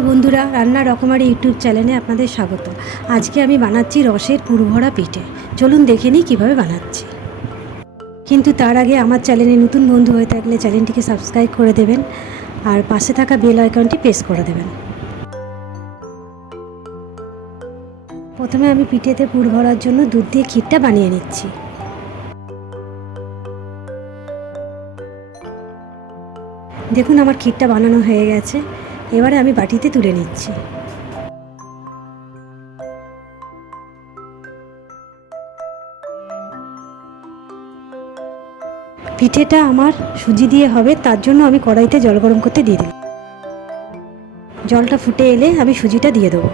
Hello বন্ধুরা, রান্না রকমারি ইউটিউব চ্যানেলে আপনাদের স্বাগত। আজকে আমি বানাচ্ছি রসের পুরভরা পিঠে। চলুন দেখে নিই কীভাবে বানাচ্ছি। কিন্তু তার আগে আমার চ্যানেলে নতুন বন্ধু হয়ে থাকলে চ্যানেলটিকে সাবস্ক্রাইব করে দেবেন আর পাশে থাকা বেল আইকনটি প্রেস করে দেবেন। প্রথমে আমি পিঠেতে পুর ভরার জন্য দুধ দিয়ে ক্ষীরটা বানিয়ে নিচ্ছি। দেখুন আমার ক্ষীরটা বানানো হয়ে গেছে। এবারে আমি বাটিতে তুলে নিচ্ছি। পিঠেটা আমার সুজি দিয়ে হবে, তার জন্য আমি কড়াইতে জল গরম করতে দিয়ে দিই। জলটা ফুটে এলে আমি সুজিটা দিয়ে দেবো।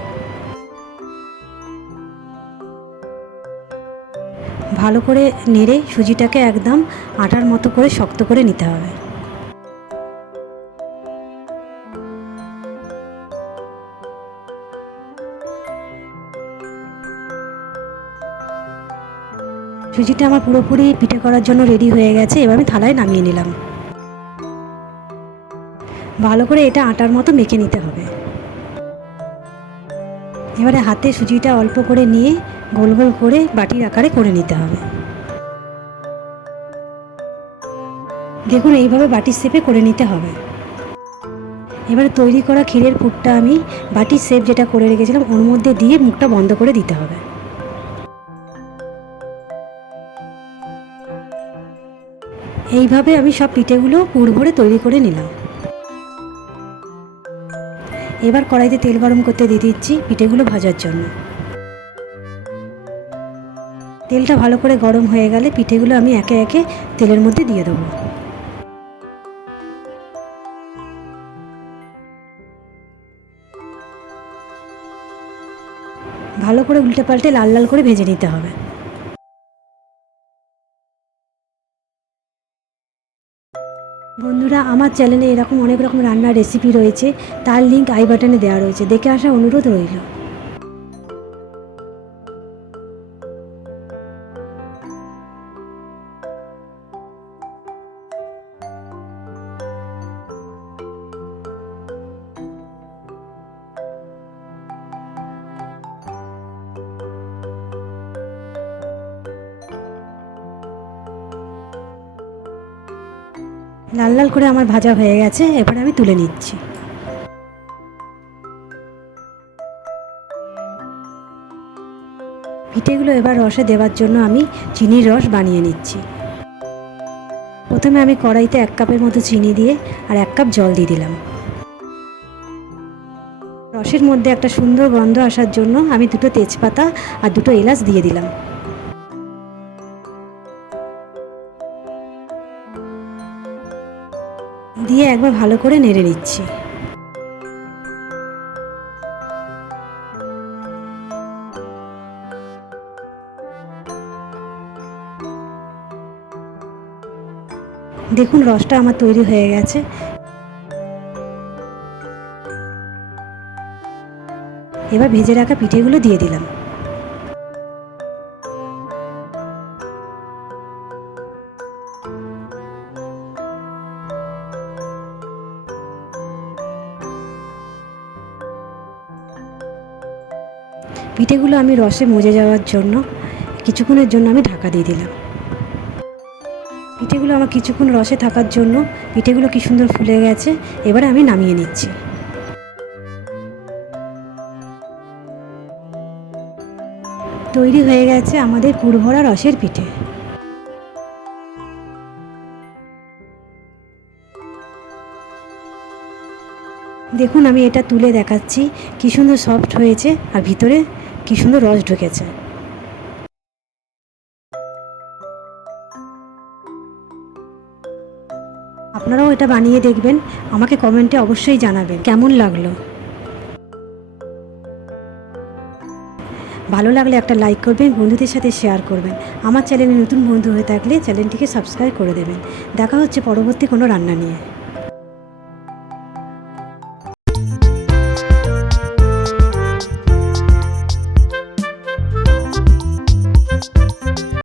ভালো করে নেড়ে সুজিটাকে একদম আটার মতো করে শক্ত করে নিতে হবে। সুজিটা আমার পুরোপুরি পিঠে করার জন্য রেডি হয়ে গেছে। এবার আমি থালায় নামিয়ে নিলাম। ভালো করে এটা আটার মতো মেখে নিতে হবে। এবারে হাতে সুজিটা অল্প করে নিয়ে গোল গোল করে বাটির আকারে করে নিতে হবে। দেখুন এইভাবে বাটির শেপে করে নিতে হবে। এবারে তৈরি করা ক্ষীরের পুরটা আমি বাটির শেপ যেটা করে রেখেছিলাম ওর মধ্যে দিয়ে মুখটা বন্ধ করে দিতে হবে। এইভাবে আমি সব পিঠেগুলো পুর ভরে তৈরি করে নিলাম। এবার কড়াইতে তেল গরম করতে দিয়ে দিচ্ছি পিঠেগুলো ভাজার জন্য। তেলটা ভালো করে গরম হয়ে গেলে পিঠেগুলো আমি একে একে তেলের মধ্যে দিয়ে দেবো। ভালো করে উল্টে পাল্টে লাল লাল করে ভেজে নিতে হবে। বন্ধুরা, আমার চ্যানেলে এরকম অনেক রকম রান্নার রেসিপি রয়েছে, তার লিঙ্ক আই বাটনে দেওয়া রয়েছে, দেখে আসার অনুরোধ রইল। লাল লাল করে আমার ভাজা হয়ে গেছে, এবার আমি তুলে নিচ্ছি। পিঠেগুলো এবার রসে দেওয়ার জন্য আমি চিনির রস বানিয়ে নিচ্ছি। প্রথমে আমি কড়াইতে 1 কাপের মতো চিনি দিয়ে আর 1 কাপ জল দিয়ে দিলাম। রসের মধ্যে একটা সুন্দর গন্ধ আসার জন্য আমি 2টো তেজপাতা আর 2টো এলাচ দিয়ে দিলাম। দিয়ে একবার ভালো করে নেড়ে নিচ্ছি। দেখুন রসটা আমার তৈরি হয়ে গেছে। এবার ভেজে রাখা পিঠেগুলো দিয়ে দিলাম। পিঠেগুলো আমি রসে মজে যাওয়ার জন্য কিছুক্ষণের জন্য আমি ঢাকা দিয়ে দিলাম। পিঠেগুলো আমার কিছুক্ষণ রসে থাকার জন্য পিঠেগুলো কি সুন্দর ফুলে গেছে। এবারে আমি নামিয়ে নিচ্ছি। তৈরি হয়ে গেছে আমাদের পুরভরা রসের পিঠে। দেখুন আমি এটা তুলে দেখাচ্ছি কি সুন্দর সফট হয়েছে আর ভিতরে কি সুন্দর রস ঢুকেছে। আপনারাও এটা বানিয়ে দেখবেন, আমাকে কমেন্টে অবশ্যই জানাবেন কেমন লাগলো। ভালো লাগলে একটা লাইক করবেন, বন্ধুদের সাথে শেয়ার করবেন। আমার চ্যানেলে নতুন বন্ধু হয়ে থাকলে চ্যানেলটিকে সাবস্ক্রাইব করে দেবেন। দেখা হচ্ছে পরবর্তী কোনো রান্না নিয়ে।